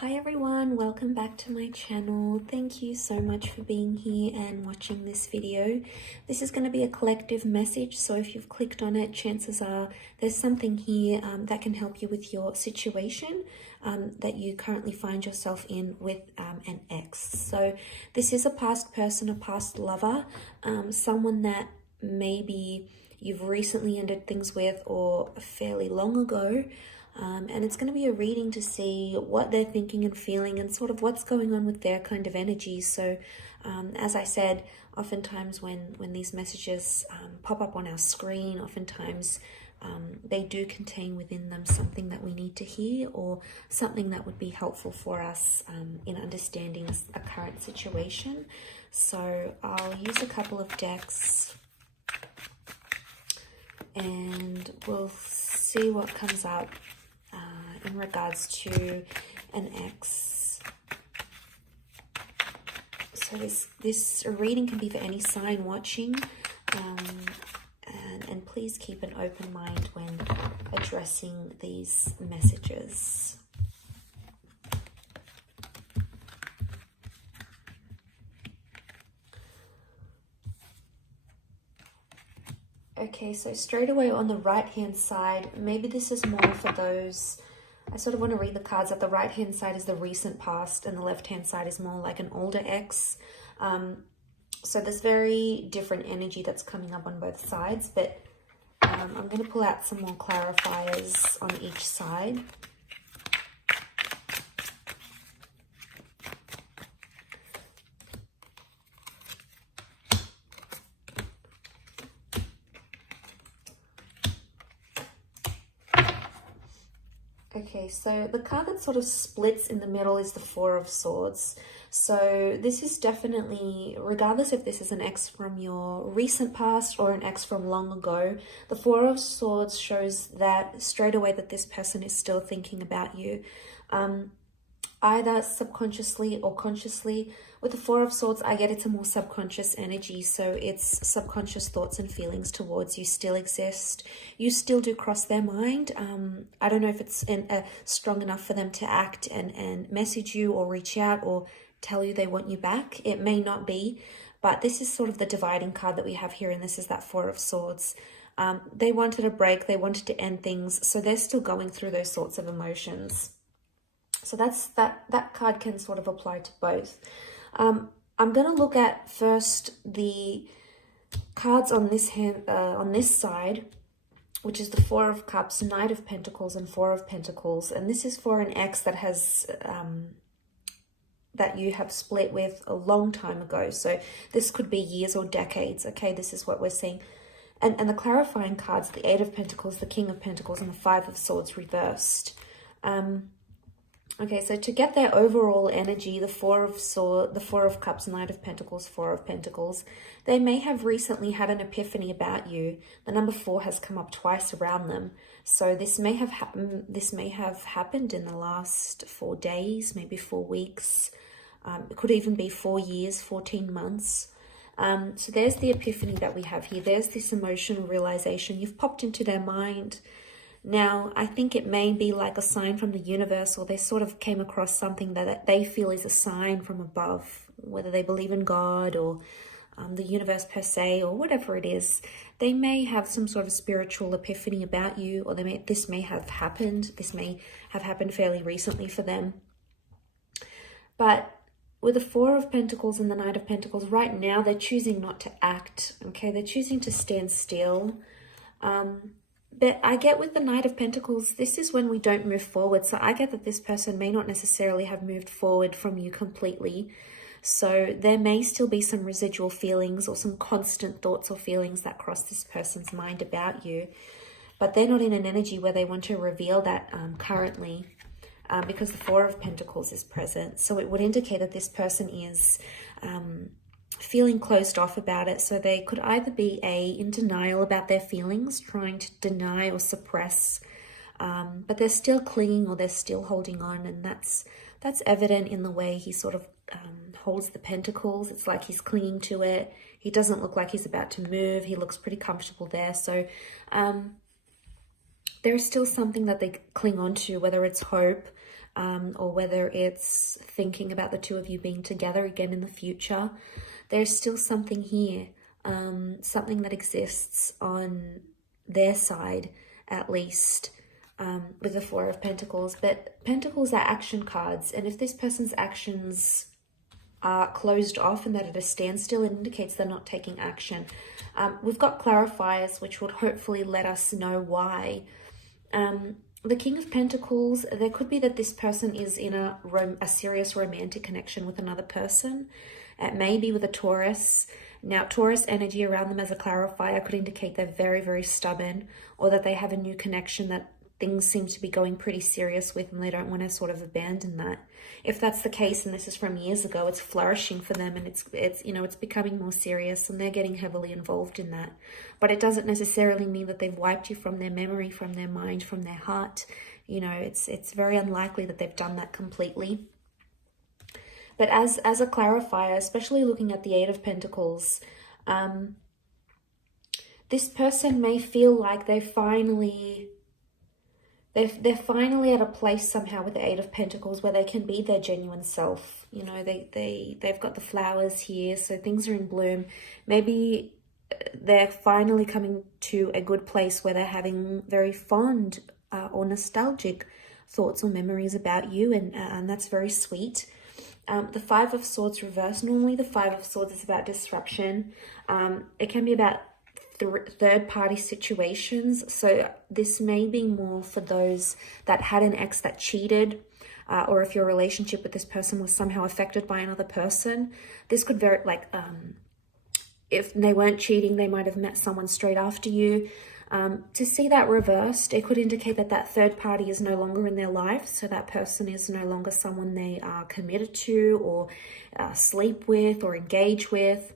Hi everyone, welcome back to my channel. Thank you so much for being here and watching this video. This is going to be a collective message, so if you've clicked on it, chances are there's something here that can help you with your situation that you currently find yourself in with an ex. So this is a past person, a past lover, someone that maybe you've recently ended things with or fairly long ago. And it's going to be a reading to see what they're thinking and feeling and sort of what's going on with their kind of energy. So as I said, oftentimes when these messages pop up on our screen, oftentimes they do contain within them something that we need to hear or something that would be helpful for us in understanding a current situation. So I'll use a couple of decks and we'll see what comes up in regards to an ex. So this reading can be for any sign watching, and please keep an open mind when addressing these messages. Okay, so straight away on the right hand side, maybe this is more for those, I sort of want to read the cards that the right hand side is the recent past and the left hand side is more like an older ex. So there's very different energy that's coming up on both sides, but I'm going to pull out some more clarifiers on each side. Okay, so the card that sort of splits in the middle is the Four of Swords. So this is definitely, regardless if this is an ex from your recent past or an ex from long ago, the Four of Swords shows that straight away that this person is still thinking about you. Either subconsciously or consciously. With the Four of Swords, I get it's a more subconscious energy, so it's subconscious thoughts and feelings towards you still exist. You still do cross their mind. I don't know if it's strong enough for them to act and message you or reach out or tell you they want you back. It may not be, but this is sort of the dividing card that we have here, and this is that Four of Swords. They wanted a break, they wanted to end things, so they're still going through those sorts of emotions. So that card can sort of apply to both. I'm going to look at first the cards on this hand, on this side, which is the Four of Cups, Knight of Pentacles, and Four of Pentacles. And this is for an ex that has that you have split with a long time ago. So this could be years or decades. Okay, this is what we're seeing. And the clarifying cards, the Eight of Pentacles, the King of Pentacles, and the Five of Swords reversed. Okay, so to get their overall energy, the Four of Cups, Knight of Pentacles, Four of Pentacles, they may have recently had an epiphany about you. The number 4 has come up twice around them. So this may have happened in the last 4 days, maybe 4 weeks. It could even be 4 years, 14 months. So there's the epiphany that we have here. There's this emotional realization. You've popped into their mind. Now, I think it may be like a sign from the universe, or they sort of came across something that they feel is a sign from above, whether they believe in God or the universe per se, or whatever it is. They may have some sort of spiritual epiphany about you, or this may have happened. This may have happened fairly recently for them. But with the Four of Pentacles and the Knight of Pentacles, right now they're choosing not to act. Okay, they're choosing to stand still. But I get with the Knight of Pentacles, this is when we don't move forward. So I get that this person may not necessarily have moved forward from you completely. So there may still be some residual feelings or some constant thoughts or feelings that cross this person's mind about you. But they're not in an energy where they want to reveal that currently because the Four of Pentacles is present. So it would indicate that this person is feeling closed off about it. So they could either be in denial about their feelings, trying to deny or suppress, but they're still clinging or they're still holding on, and that's evident in the way he sort of holds the pentacles. It's like he's clinging to it. He doesn't look like he's about to move. He looks pretty comfortable there. So there's still something that they cling on to, whether it's hope, or whether it's thinking about the two of you being together again in the future. There's still something here, something that exists on their side, at least, with the Four of Pentacles. But Pentacles are action cards, and if this person's actions are closed off and that at a standstill, it indicates they're not taking action. We've got clarifiers, which would hopefully let us know why. The King of Pentacles, there could be that this person is in a serious romantic connection with another person. It may be with a Taurus. Now, Taurus energy around them as a clarifier could indicate they're very, very stubborn, or that they have a new connection that things seem to be going pretty serious with, and they don't want to sort of abandon that. If that's the case, and this is from years ago, it's flourishing for them, and it's becoming more serious, and they're getting heavily involved in that. But it doesn't necessarily mean that they've wiped you from their memory, from their mind, from their heart. It's very unlikely that they've done that completely. But as a clarifier, especially looking at the Eight of Pentacles, this person may feel like they're finally at a place somehow with the Eight of Pentacles where they can be their genuine self. They've got the flowers here, so things are in bloom. Maybe they're finally coming to a good place where they're having very fond or nostalgic thoughts or memories about you, and that's very sweet. The Five of Swords reversed. Normally the Five of Swords is about disruption. It can be about third-party situations. So this may be more for those that had an ex that cheated, or if your relationship with this person was somehow affected by another person. This could very, if they weren't cheating, they might have met someone straight after you. To see that reversed, it could indicate that that third party is no longer in their life. So that person is no longer someone they are committed to, or sleep with, or engage with.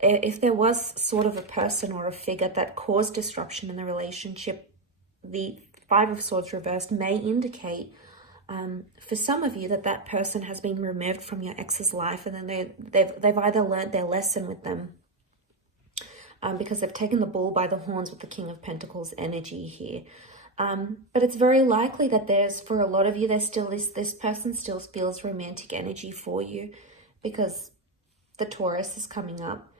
If there was sort of a person or a figure that caused disruption in the relationship, the Five of Swords reversed may indicate for some of you that person has been removed from your ex's life, and then they've either learned their lesson with them, because they've taken the bull by the horns with the King of Pentacles energy here. But it's very likely that for a lot of you, there's still this person still feels romantic energy for you, because the Taurus is coming up.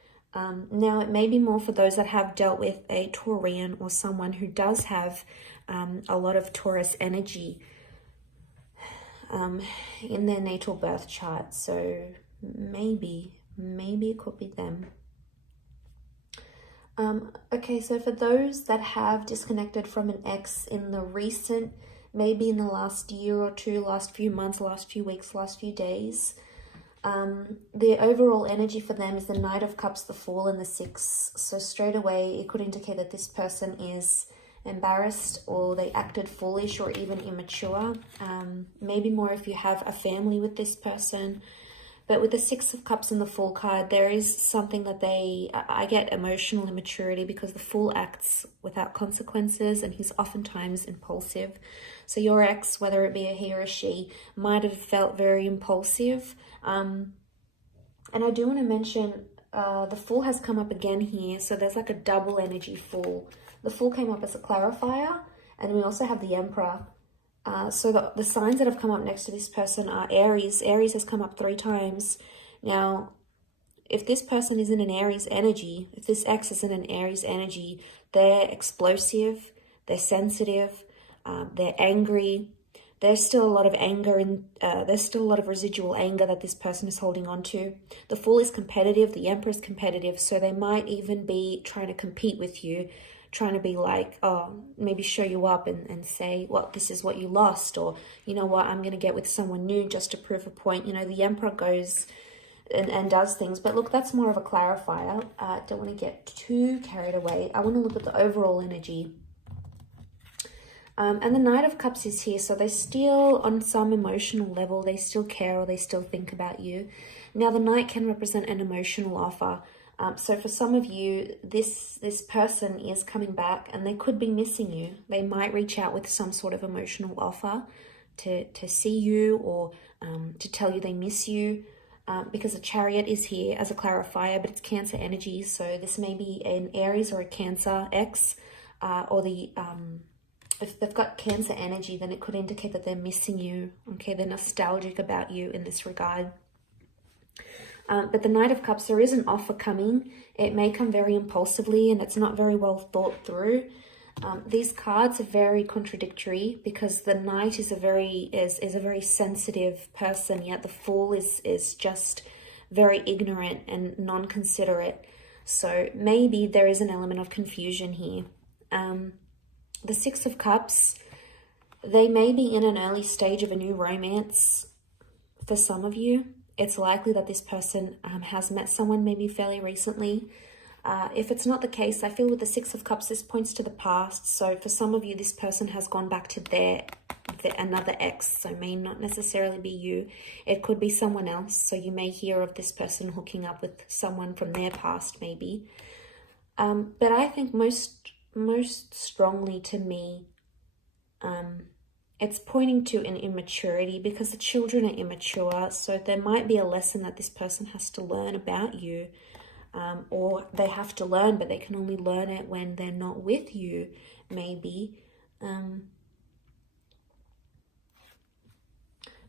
Now, it may be more for those that have dealt with a Taurian or someone who does have a lot of Taurus energy in their natal birth chart. So maybe it could be them. Okay, so for those that have disconnected from an ex in the recent, maybe in the last year or two, last few months, last few weeks, last few days, the overall energy for them is the Knight of Cups, the Fool, and the Six. So straight away, it could indicate that this person is embarrassed, or they acted foolish, or even immature. Maybe more if you have a family with this person. But with the Six of Cups and the Fool card, there is something that I get emotional immaturity, because the Fool acts without consequences, and he's oftentimes impulsive. So your ex, whether it be a he or a she, might have felt very impulsive. And I do want to mention, the Fool has come up again here. So there's like a double energy Fool. The Fool came up as a clarifier, and we also have the Emperor. So the signs that have come up next to this person are Aries. Aries has come up 3 times. Now, if this person is in an Aries energy, if this ex is in an Aries energy, they're explosive, they're sensitive, they're angry. There's still a lot of anger, and there's still a lot of residual anger that this person is holding on to. The Fool is competitive, the Emperor is competitive, so they might even be trying to compete with you, trying to be like, oh, maybe show you up and say, well, this is what you lost, or, you know what, I'm going to get with someone new just to prove a point. You know, the Emperor goes and does things. But look, that's more of a clarifier. Don't want to get too carried away. I want to look at the overall energy. And the Knight of Cups is here, so they still, on some emotional level, they still care, or they still think about you. Now, the Knight can represent an emotional offer. So for some of you, this person is coming back, and they could be missing you. They might reach out with some sort of emotional offer to see you, or to tell you they miss you, because the Chariot is here as a clarifier, but it's Cancer energy. So this may be an Aries or a Cancer ex, or the if they've got Cancer energy, then it could indicate that they're missing you. Okay, they're nostalgic about you in this regard. But the Knight of Cups, there is an offer coming. It may come very impulsively and it's not very well thought through. These cards are very contradictory because the Knight is a very sensitive person, yet the Fool is just very ignorant and non-considerate. So maybe there is an element of confusion here. The Six of Cups, they may be in an early stage of a new romance for some of you. It's likely that this person has met someone maybe fairly recently. If it's not the case, I feel with the Six of Cups, this points to the past. So for some of you, this person has gone back to another ex. So may not necessarily be you. It could be someone else. So you may hear of this person hooking up with someone from their past maybe. But I think most strongly to me, it's pointing to an immaturity because the children are immature. So there might be a lesson that this person has to learn about you. Or they have to learn, but they can only learn it when they're not with you, maybe.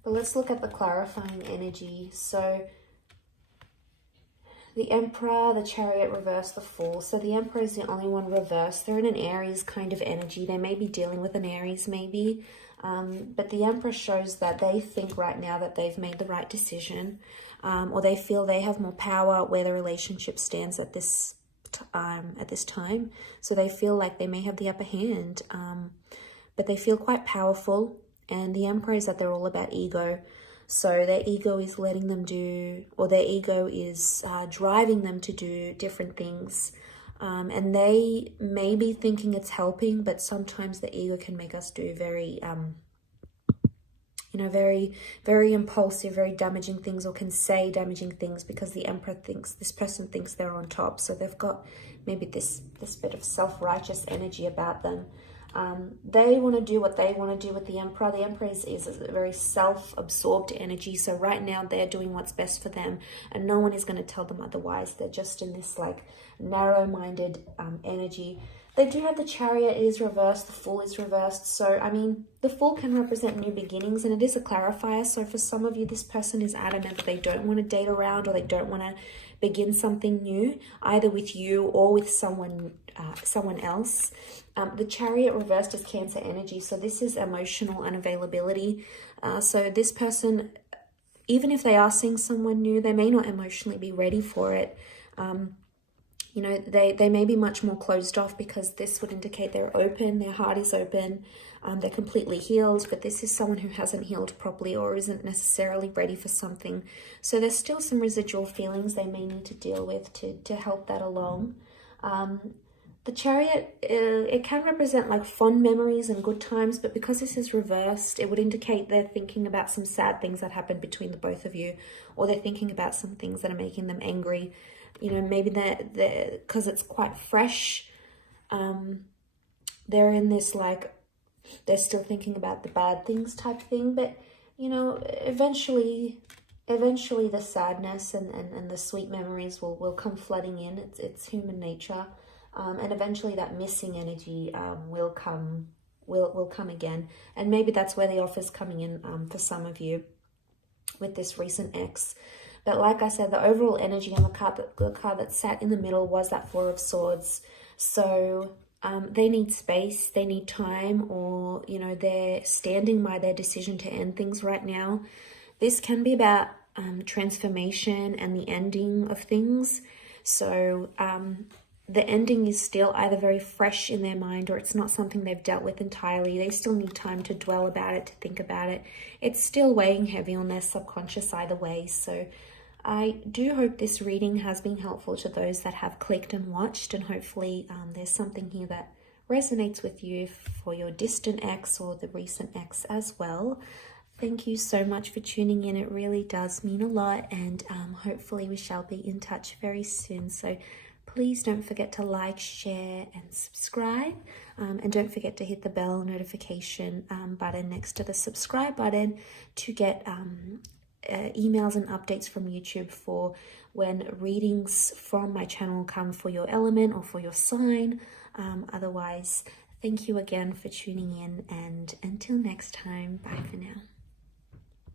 But let's look at the clarifying energy. So the Emperor, the Chariot reverse, the Fool. So the Emperor is the only one reversed. They're in an Aries kind of energy. They may be dealing with an Aries maybe. But the Emperor shows that they think right now that they've made the right decision. Or they feel they have more power where the relationship stands at this time. So they feel like they may have the upper hand, but they feel quite powerful. And the Emperor is that they're all about ego. So their ego is letting them do, or their ego is driving them to do different things. And they may be thinking it's helping, but sometimes the ego can make us do very very impulsive, very damaging things, or can say damaging things because the Emperor thinks, this person thinks they're on top. So they've got maybe this bit of self-righteous energy about them. They want to do what they want to do with the Emperor. The Emperor is a very self-absorbed energy. So right now they're doing what's best for them and no one is going to tell them otherwise. They're just in this like narrow-minded energy. They do have the Chariot is reversed, the Fool is reversed. So, I mean, the Fool can represent new beginnings and it is a clarifier. So for some of you, this person is adamant that they don't want to date around or they don't want to begin something new, either with you or with someone else. The Chariot reversed is Cancer energy. So this is emotional unavailability. So this person, even if they are seeing someone new, they may not emotionally be ready for it. You know, they may be much more closed off because this would indicate they're open, their heart is open, they're completely healed, but this is someone who hasn't healed properly or isn't necessarily ready for something. So there's still some residual feelings they may need to deal with to help that along. The Chariot, it can represent like fond memories and good times, but because this is reversed, it would indicate they're thinking about some sad things that happened between the both of you, or they're thinking about some things that are making them angry. You know, maybe they're because it's quite fresh, they're in this like, they're still thinking about the bad things type thing, but you know, eventually the sadness and the sweet memories will come flooding in. It's human nature, and eventually that missing energy will come again, and maybe that's where the offer's coming in for some of you with this recent ex. But like I said, the overall energy on the card that sat in the middle was that Four of Swords. So they need space, they need time, or, you know, they're standing by their decision to end things right now. This can be about transformation and the ending of things. So the ending is still either very fresh in their mind or it's not something they've dealt with entirely. They still need time to dwell about it, to think about it. It's still weighing heavy on their subconscious either way. So I do hope this reading has been helpful to those that have clicked and watched, and hopefully there's something here that resonates with you for your distant ex or the recent ex as well. Thank you so much for tuning in. It really does mean a lot, and hopefully we shall be in touch very soon. So please don't forget to like, share and subscribe, and don't forget to hit the bell notification button next to the subscribe button to get emails and updates from YouTube for when readings from my channel come for your element or for your sign. Otherwise, Thank you again for tuning in, and until next time, bye for now.